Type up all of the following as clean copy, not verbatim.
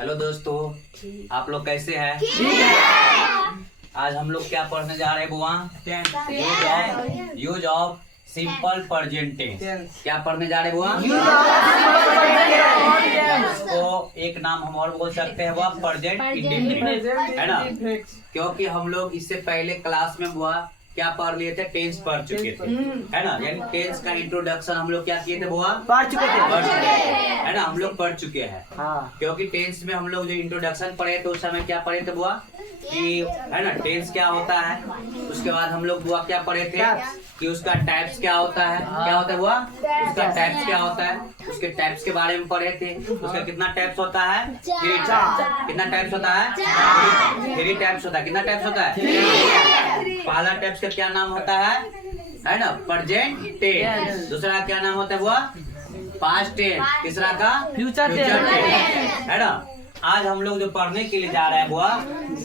Hello दोस्तों, आप लोग कैसे हैं? आज हम लोग क्या पढ़ने जा रहे हैं बुआ? Use of simple present tense. क्या पढ़ने जा रहे हैं बुआ? इसको एक नाम हम और बोल सकते हैं बुआ, प्रेजेंट इंडेफिनिट, है ना? क्योंकि हम लोग इससे पहले क्लास में बुआ क्या पढ़ लिए थे? टेंस पढ़ चुके थे, है ना? यानी टेंस का इंट्रोडक्शन हम लोग क्या किए थे बुआ? पढ़ चुके थे, है ना? हम लोग पढ़ चुके हैं। हाँ। क्योंकि टेंस में हम लोग जो इंट्रोडक्शन पढ़े थे उस समय क्या पढ़े थे बुआ कि, है ना, टेंस क्या होता है। उसके बाद हम लोग बुआ क्या पढ़े थे कि उसका टाइप्स क्या होता है। क्या होता है बुआ? उसका टाइप्स क्या होता है, उसके टाइप्स के बारे में पढ़े थे। उसका कितना टाइप्स होता है? 3 टाइप्स। कितना टाइप्स होता है? 3 टाइप्स होता है। कितना टाइप्स होता है? पहला टाइप्स का क्या नाम होता है ना? Present tense. दूसरा क्या नाम होता है बुआ? Past tense. तीसरा का फ्यूचर टेंस, है ना? आज हम लोग जो पढ़ने के लिए जा रहे हैं बुआ,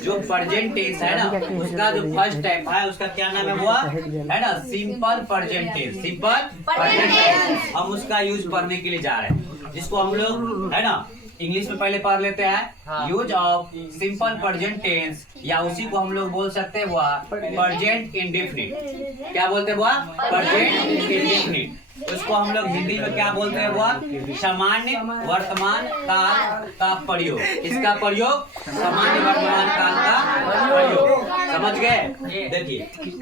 जो प्रेजेंट टेंस है ना, उसका जो फर्स्ट टाइप है उसका क्या नाम है बुआ? है ना, simple present tense. Simple present tense हम उसका यूज पढ़ने के लिए जा रहे हैं, जिसको हम लोग, है ना, इंग्लिश में पहले पढ़ लेते हैं use of simple present tense, या उसी को हम लोग बोल सकते हैं बुआ प्रेजेंट इंडेफिनिट। क्या बोलते हैं बुआ? Present indefinite. उसको हम लोग हिंदी में क्या बोलते हैं बुआ? सामान्य वर्तमान काल का प्रयोग। इसका प्रयोग? सामान्य वर्तमान काल का प्रयोग। समझ गए? देखिए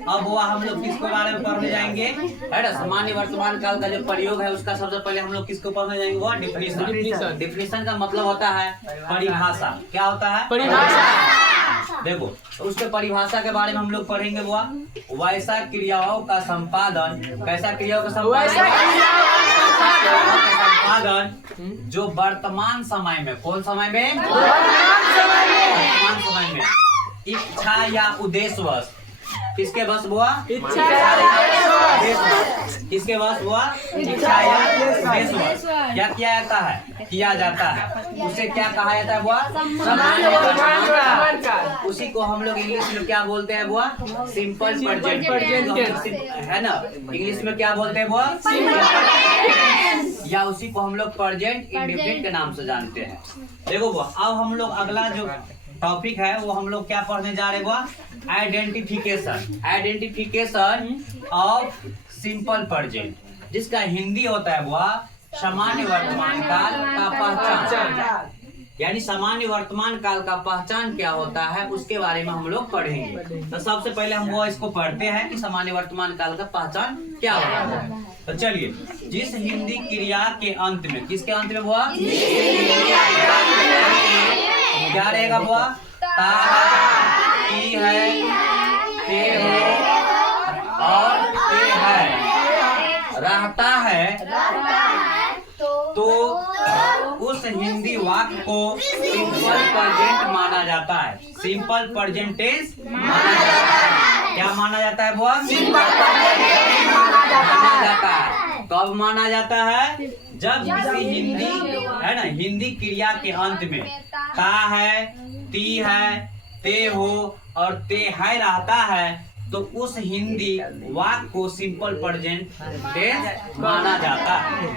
अब बुआ हम लोग किसके बारे में पढ़ने जाएंगे, है ना? सामान्य वर्तमान काल का जो प्रयोग है उसका सबसे पहले हम लोग किसको पढ़ने जाएंगे बुआ? डिफिनीशन। डिफिनीशन का मतलब होता है परिभाषा। क्या होता है? परिभाषा। देखो उसके परिभाषा के बारे में हम लोग पढ़ेंगे बुआ। वैसा क्रियाओं का संपादन, कैसा क्रियाओं का संपादन जो वर्तमान समय में, कौन समय में? वर्तमान समय में इच्छा या उद्देश्यवश, किसके बस बुआ? इच्छा या उद्देश्यवश। किसके बस बुआ? इच्छा या उद्देश्यवश क्या किया जाता है? किया जाता है। उसे क्या कहा जाता है बुआ? सामान्य वर्तमान काल। उसी को हम लोग इंग्लिश में क्या बोलते हैं बुआ? सिंपल प्रेजेंट टेंस, है ना? इंग्लिश में क्या बोलते हैं बुआ? या उसी को हम लोग प्रेजेंट इंडेफिनिट के नाम से जानते हैं। देखो बुआ अब हम लोग अगला जो टॉपिक है वो हम लोग क्या पढ़ने जा रहे हैं बुआ? Identification. Identification of simple present, जिसका हिंदी होता है बुआ सामान्य वर्तमान काल का पहचान। यानी सामान्य वर्तमान काल का पहचान क्या होता है उसके बारे में हम लोग पढ़ेंगे। तो सबसे पहले हम वो इसको पढ़ते हैं कि सामान्य वर्तमान काल का पहचान क्या होता है। तो चलिए, जिस हिंदी क्रिया के अंत में, किसके अंत में बुआ? क्या रहेगा बुआ? ता, ती है, ते हो और ते है रहता है, तो उस हिंदी वाक्य को सिंपल प्रेजेंट माना जाता है। सिंपल प्रेजेंट टेंस माना जाता है। क्या माना जाता है बुआ? सिंपल प्रेजेंट माना जाता है। कब माना जाता है? जब किसी हिंदी, है ना, हिंदी क्रिया के अंत में ता है, ती है, ते हो और ते है रहता है, तो उस हिंदी वाक्य को सिंपल प्रेजेंट टेंस माना जाता है।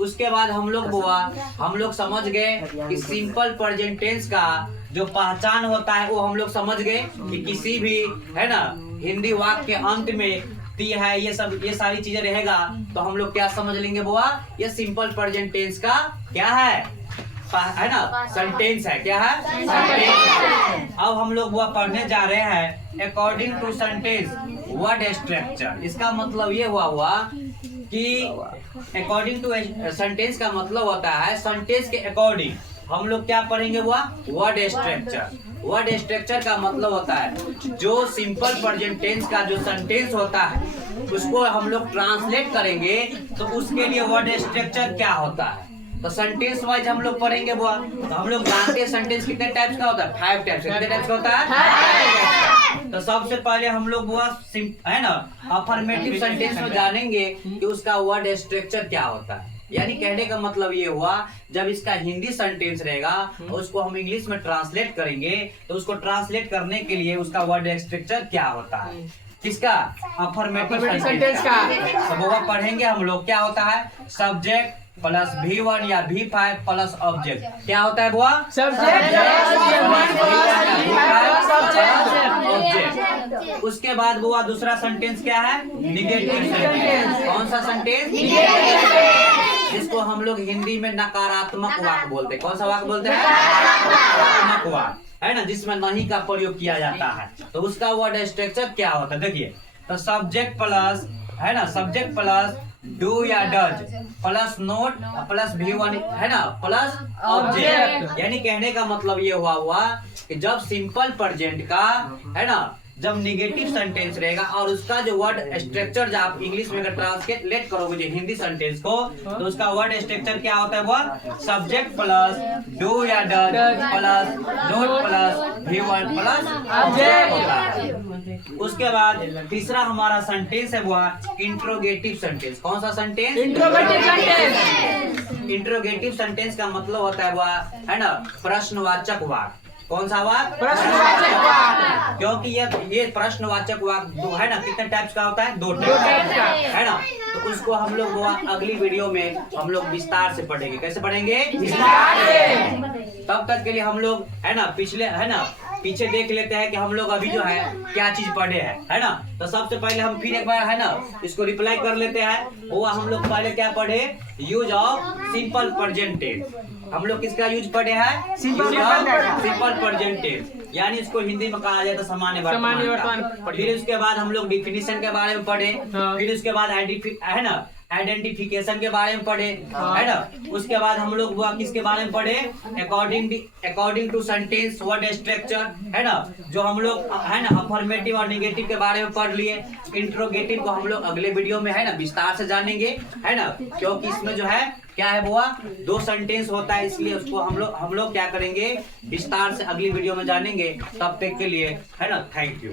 उसके बाद हम लोग बुआ हम लोग समझ गए कि सिंपल प्रेजेंट टेंस का जो पहचान होता है वो हम लोग समझ गए कि किसी भी, है ना, हिंदी वाक्य के अंत में ती है, ये सब, ये सारी चीजें रहेगा तो हम लोग क्या समझ लेंगे बुआ? ये सिंपल प्रेजेंट टेंस का क्या है ना, सेंटेंस है। क्या है? सेंटेंस है। अब हम लोग बुआ पढ़ने जा रहे हैं according to sentence word structure. इसका मतलब ये हुआ कि अकॉर्डिंग टू सेंटेंस का मतलब होता है सेंटेंस के अकॉर्डिंग हम लोग क्या पढ़ेंगे बुआ? Word structure. वर्ड स्ट्रक्चर का मतलब होता है जो सिंपल प्रेजेंट टेंस का जो सेंटेंस होता है उसको हम लोग ट्रांसलेट करेंगे तो उसके लिए वर्ड स्ट्रक्चर क्या होता है। तो सेंटेंस वाइज हम लोग पढ़ेंगे बुआ। तो हम लोग जानते हैं सेंटेंस कितने टाइप्स का होता है? 5 टाइप्स। कितने टाइप्स का होता है? तो सबसे पहले हम लोग बुआ, है ना, अफर्मेटिव सेंटेंस में जानेंगे कि उसका वर्ड स्ट्रक्चर क्या होता है। यानी कहने का मतलब ये हुआ जब इसका हिंदी सेंटेंस रहेगा और उसको हम इंग्लिश में ट्रांसलेट करेंगे तो उसको ट्रांसलेट करने के लिए उसका वर्ड स्ट्रक्चर क्या होता है। किसका? अफर्मेटिव सेंटेंस का। तो वो पढ़ेंगे हम लोग क्या होता है? सब्जेक्ट, प्लस V1 या V5 प्लस ऑब्जेक्ट क्या होता है बुआ? ऑब्जेक्ट। उसके बाद बुआ दूसरा सेंटेंस क्या है? Negative sentence. कौन सा सेंटेंस? जिसको हम लोग हिंदी में नकारात्मक वाक्य बोलते हैं। कौन सा वाक्य बोलते हैं? नकारात्मक वाक्य, है ना, जिसमें नहीं का प्रयोग किया जाता है। तो उसका वर्ड स्ट्रक्चर क्या होता है? देखिए, तो सब्जेक्ट प्लस, है ना, सब्जेक्ट प्लस डू या does plus note plus V1, है ना, प्लस ऑब्जेक्ट। यानी कहने का मतलब ये हुआ कि जब सिंपल प्रेजेंट का, है ना, जब निगेटिव सेंटेंस रहेगा और उसका जो वर्ड स्ट्रक्चर जब आप इंग्लिश में अगर ट्रांसलेट करोगे जो हिंदी सेंटेंस को, तो उसका वर्ड स्ट्रक्चर क्या होता है? वो सब्जेक्ट प्लस डू या does plus note plus V1 plus object होता है। उसके बाद तीसरा हमारा सेंटेंस है वो इंट्रोगेटिव सेंटेंस। कौन सा sentence? Interrogative sentence. Interrogative sentence का मतलब होता है वो, है ना, प्रश्नवाचक वाक्य। कौन सा वाक्य? प्रश्नवाचक वाक्य। क्योंकि ये प्रश्नवाचक वाक्य दो, है ना, कितने टाइप्स का होता है? दो टाइप का, है ना। तो उसको हम लोग वो अगली वीडियो में हम लोग विस्तार से पढ़ेंगे। कैसे पढ़ेंगे? विस्तार से। तब तक के लिए हम लोग, है ना, पीछे देख लेते हैं कि हम लोग अभी जो है क्या चीज पढ़े हैं, है ना। तो सबसे पहले हम फिर एक बार, है ना, इसको रिप्लाई कर लेते हैं। वो हम लोग पहले क्या पढ़े? Use of simple present tense. हम लोग किसका यूज पढ़े हैं? सिंपल प्रेजेंट टेंस, यानी इसको हिंदी में कहा जाए तो सामान्य वर्तमान। फिर उसके बाद हम लोग डिफिनीशन के बारे में पढ़े। फिर उसके बाद है ना, आइडेंटिफिकेशन के बारे में पढ़े, है ना। उसके बाद हम लोग वो किसके बारे में पढ़े? According to sentence word structure, है ना, जो हम लोग, है ना, अफर्मेटिव और नेगेटिव के बारे में पढ़ लिए। इंट्रोगेटिव को हम लोग अगले वीडियो में, है ना, विस्तार से जानेंगे, है ना, क्योंकि इसमें जो है क्या है बुआ, दो सेंटेंस होता है, इसलिए उसको हम लोग क्या करेंगे? विस्तार से अगली वीडियो में जानेंगे। तब तक के लिए, है ना, थैंक यू।